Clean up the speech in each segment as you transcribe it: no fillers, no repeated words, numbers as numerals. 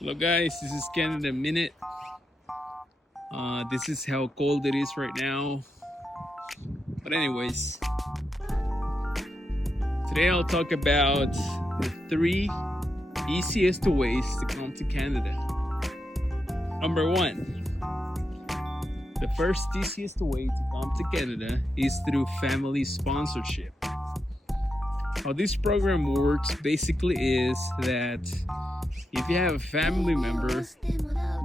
Hello guys, this is Canada Minute. This is how cold it is right now. But anyways, today I'll talk about the 3 easiest ways to come to Canada. Number 1, the first easiest way to come to Canada is through family sponsorship. How this program works basically is that if you have a family member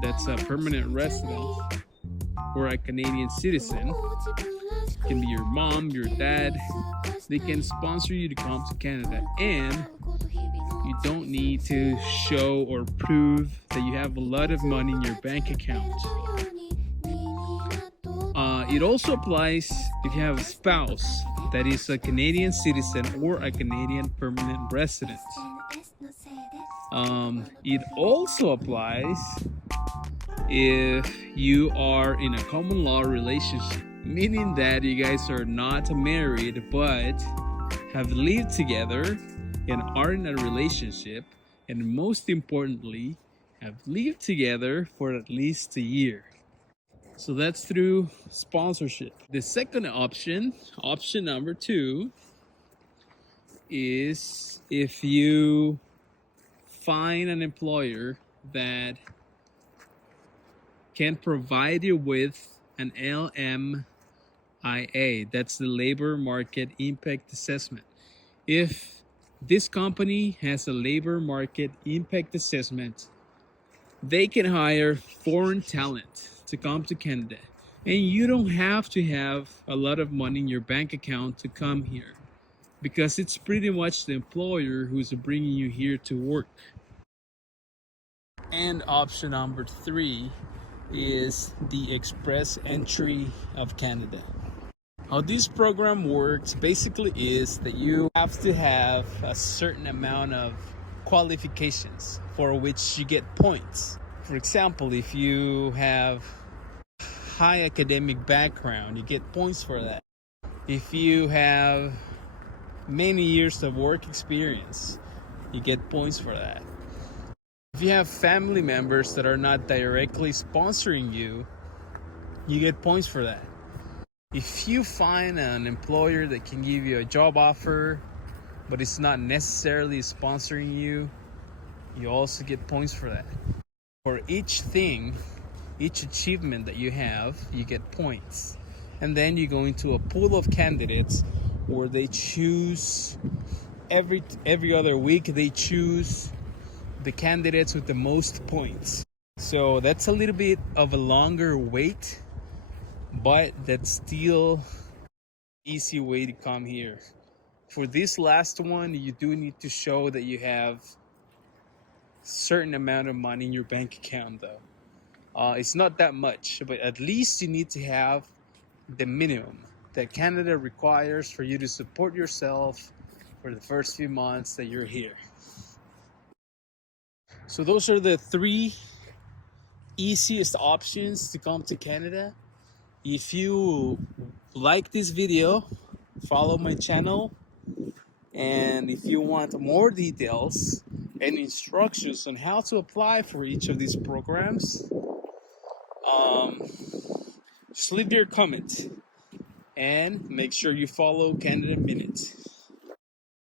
that's a permanent resident or a Canadian citizen, it can be your mom, your dad, they can sponsor you to come to Canada, and you don't need to show or prove that you have a lot of money in your bank account. It also applies if you have a spouse that is a Canadian citizen or a Canadian permanent resident. It also applies if you are in a common law relationship, meaning that you guys are not married but have lived together and are in a relationship, and most importantly, have lived together for at least a year. So that's through sponsorship. The second option number 2, is if you find an employer that can provide you with an LMIA, that's the Labor Market Impact Assessment. If this company has a labor market impact assessment, they can hire foreign talent to come to Canada, and you don't have to have a lot of money in your bank account to come here, because it's pretty much the employer who's bringing you here to work. And option number 3 is the Express Entry of Canada. How this program works basically is that you have to have a certain amount of qualifications for which you get points. For example, if you have high academic background, you get points for that. If you have many years of work experience, you get points for that. If you have family members that are not directly sponsoring you, you get points for that. If you find an employer that can give you a job offer, but it's not necessarily sponsoring you, you also get points for that. For each thing, each achievement that you have, you get points. And then you go into a pool of candidates where they choose every other week, they choose the candidates with the most points. So that's a little bit of a longer wait, but that's still easy way to come here. For this last one, you do need to show that you have certain amount of money in your bank account though. It's not that much, but at least you need to have the minimum that Canada requires for you to support yourself for the first few months that you're here. So those are the 3 easiest options to come to Canada. If you like this video, follow my channel, and if you want more details and instructions on how to apply for each of these programs, just leave your comment and make sure you follow Canada Minute.